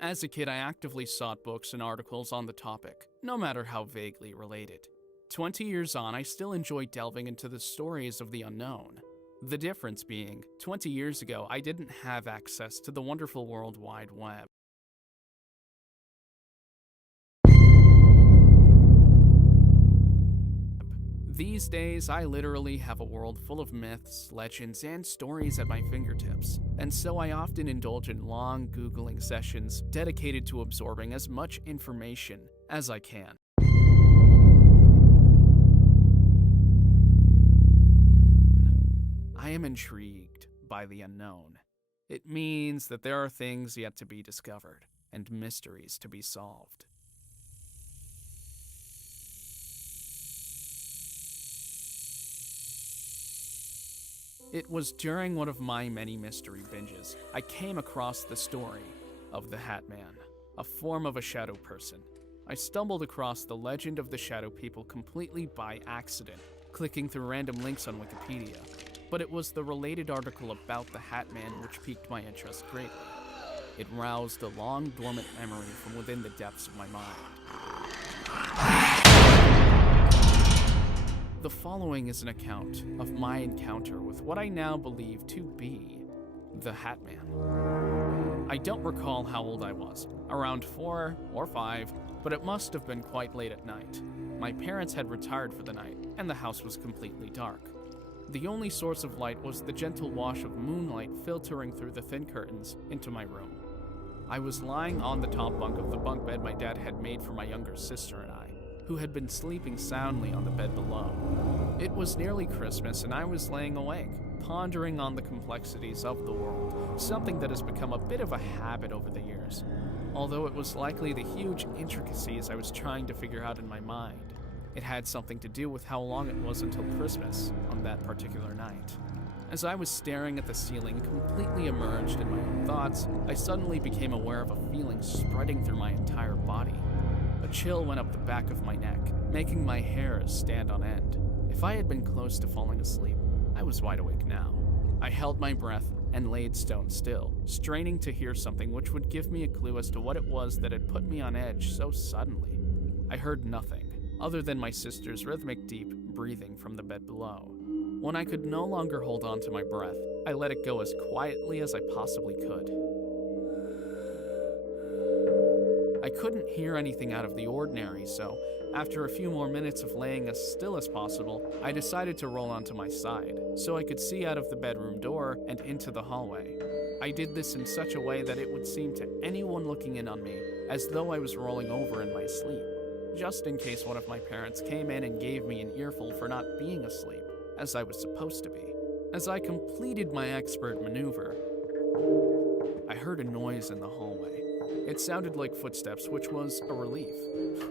As a kid, I actively sought books and articles on the topic, no matter how vaguely related. 20 years on, I still enjoy delving into the stories of the unknown. The difference being, 20 years ago, I didn't have access to the wonderful World Wide Web. These days, I literally have a world full of myths, legends, and stories at my fingertips, and so I often indulge in long Googling sessions dedicated to absorbing as much information as I can. I am intrigued by the unknown. It means that there are things yet to be discovered and mysteries to be solved. It was during one of my many mystery binges I came across the story of the Hat Man, a form of a shadow person. I stumbled across the legend of the Shadow People completely by accident, clicking through random links on Wikipedia. But it was the related article about the Hat Man which piqued my interest greatly. It roused a long dormant memory from within the depths of my mind. The following is an account of my encounter with what I now believe to be the Hat Man. I don't recall how old I was, around 4 or 5, but it must have been quite late at night. My parents had retired for the night, and the house was completely dark. The only source of light was the gentle wash of moonlight filtering through the thin curtains into my room. I was lying on the top bunk of the bunk bed my dad had made for my younger sister and I, who had been sleeping soundly on the bed below. It was nearly Christmas, and I was laying awake, pondering on the complexities of the world, something that has become a bit of a habit over the years, although it was likely the huge intricacies I was trying to figure out in my mind. It had something to do with how long it was until Christmas on that particular night. As I was staring at the ceiling, completely immersed in my own thoughts, I suddenly became aware of a feeling spreading through my entire body. A chill went up the back of my neck, making my hairs stand on end. If I had been close to falling asleep, I was wide awake now. I held my breath and laid stone still, straining to hear something which would give me a clue as to what it was that had put me on edge so suddenly. I heard nothing, other than my sister's rhythmic deep breathing from the bed below. When I could no longer hold on to my breath, I let it go as quietly as I possibly could. I couldn't hear anything out of the ordinary, so after a few more minutes of laying as still as possible, I decided to roll onto my side so I could see out of the bedroom door and into the hallway. I did this in such a way that it would seem to anyone looking in on me as though I was rolling over in my sleep, just in case one of my parents came in and gave me an earful for not being asleep, as I was supposed to be. As I completed my expert maneuver, I heard a noise in the hallway. It sounded like footsteps, which was a relief.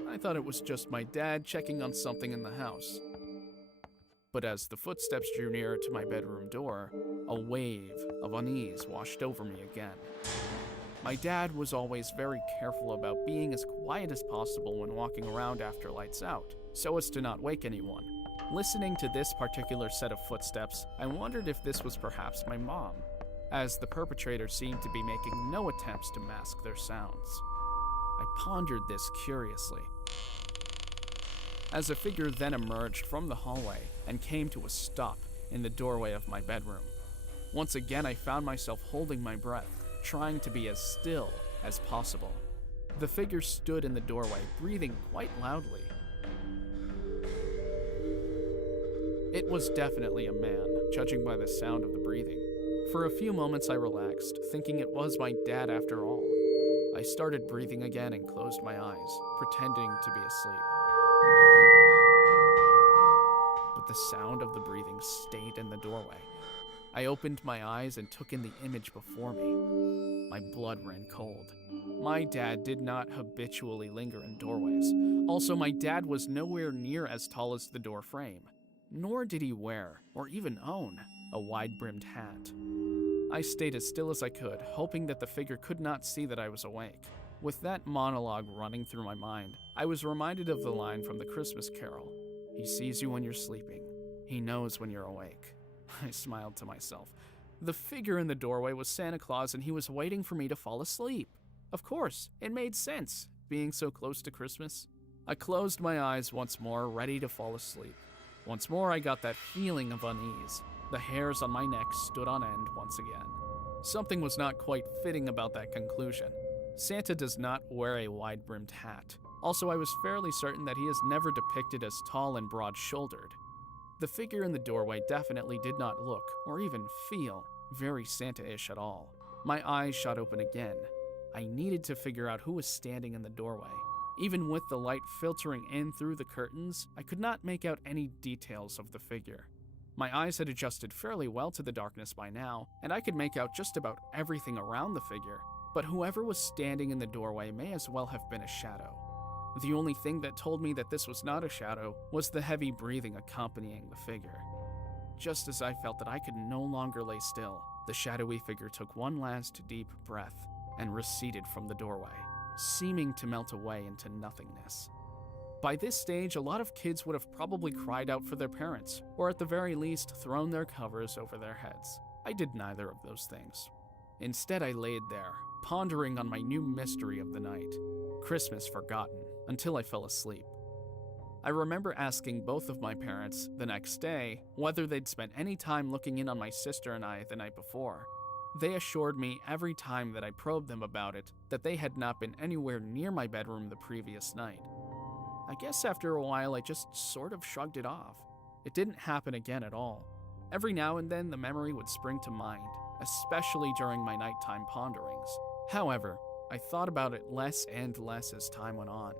I thought it was just my dad checking on something in the house. But as the footsteps drew nearer to my bedroom door, a wave of unease washed over me again. My dad was always very careful about being as quiet as possible when walking around after lights out, so as to not wake anyone. Listening to this particular set of footsteps, I wondered if this was perhaps my mom, as the perpetrator seemed to be making no attempts to mask their sounds. I pondered this curiously, as a figure then emerged from the hallway and came to a stop in the doorway of my bedroom. Once again, I found myself holding my breath, trying to be as still as possible. The figure stood in the doorway, breathing quite loudly. It was definitely a man, judging by the sound of the breathing. For a few moments I relaxed, thinking it was my dad after all. I started breathing again and closed my eyes, pretending to be asleep. But the sound of the breathing stayed in the doorway. I opened my eyes and took in the image before me. My blood ran cold. My dad did not habitually linger in doorways. Also, my dad was nowhere near as tall as the door frame, nor did he wear, or even own, a wide-brimmed hat. I stayed as still as I could, hoping that the figure could not see that I was awake. With that monologue running through my mind, I was reminded of the line from the Christmas Carol. He sees you when you're sleeping. He knows when you're awake. I smiled to myself. The figure in the doorway was Santa Claus, and he was waiting for me to fall asleep. Of course, it made sense, being so close to Christmas. I closed my eyes once more, ready to fall asleep. Once more, I got that feeling of unease. The hairs on my neck stood on end once again. Something was not quite fitting about that conclusion. Santa does not wear a wide-brimmed hat. Also, I was fairly certain that he is never depicted as tall and broad-shouldered. The figure in the doorway definitely did not look, or even feel, very Santa-ish at all. My eyes shot open again. I needed to figure out who was standing in the doorway. Even with the light filtering in through the curtains, I could not make out any details of the figure. My eyes had adjusted fairly well to the darkness by now, and I could make out just about everything around the figure, but whoever was standing in the doorway may as well have been a shadow. The only thing that told me that this was not a shadow was the heavy breathing accompanying the figure. Just as I felt that I could no longer lay still, the shadowy figure took one last deep breath and receded from the doorway, seeming to melt away into nothingness. By this stage, a lot of kids would have probably cried out for their parents, or at the very least thrown their covers over their heads. I did neither of those things. Instead, I laid there, pondering on my new mystery of the night, Christmas forgotten, until I fell asleep. I remember asking both of my parents the next day whether they'd spent any time looking in on my sister and I the night before. They assured me every time that I probed them about it that they had not been anywhere near my bedroom the previous night. I guess after a while I just sort of shrugged it off. It didn't happen again at all. Every now and then the memory would spring to mind, especially during my nighttime ponderings. However, I thought about it less and less as time went on,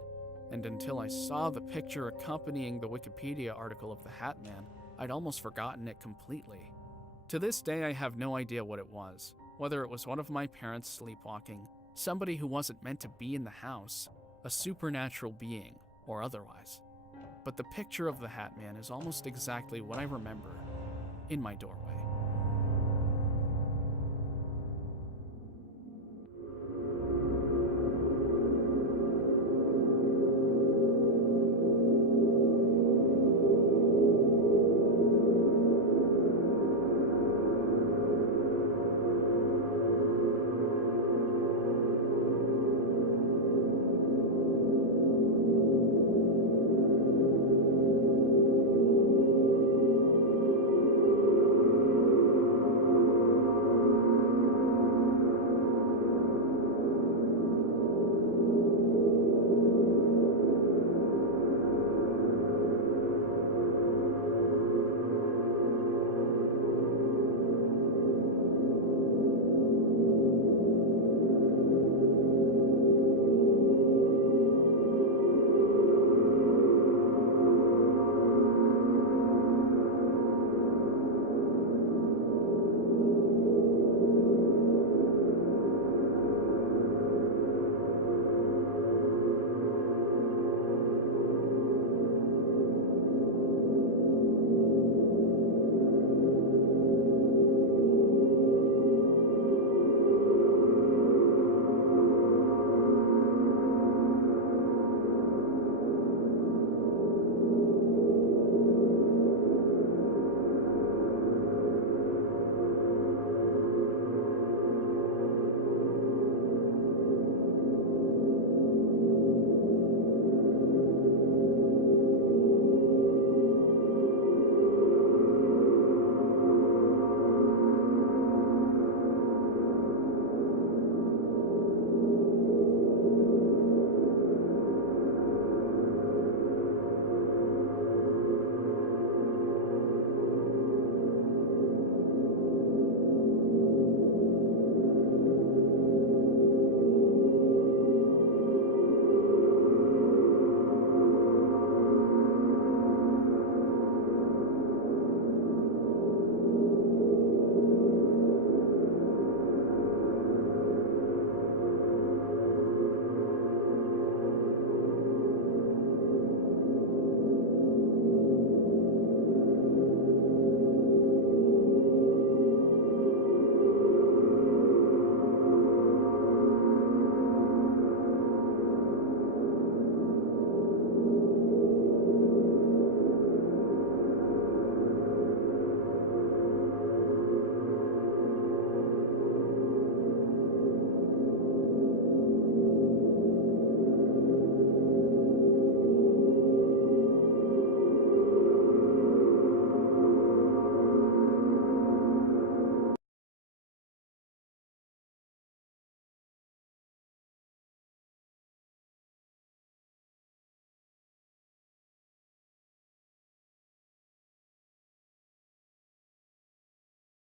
and until I saw the picture accompanying the Wikipedia article of the Hat Man, I'd almost forgotten it completely. To this day, I have no idea what it was, whether it was one of my parents sleepwalking, somebody who wasn't meant to be in the house, a supernatural being, or otherwise. But the picture of the Hat Man is almost exactly what I remember in my doorway.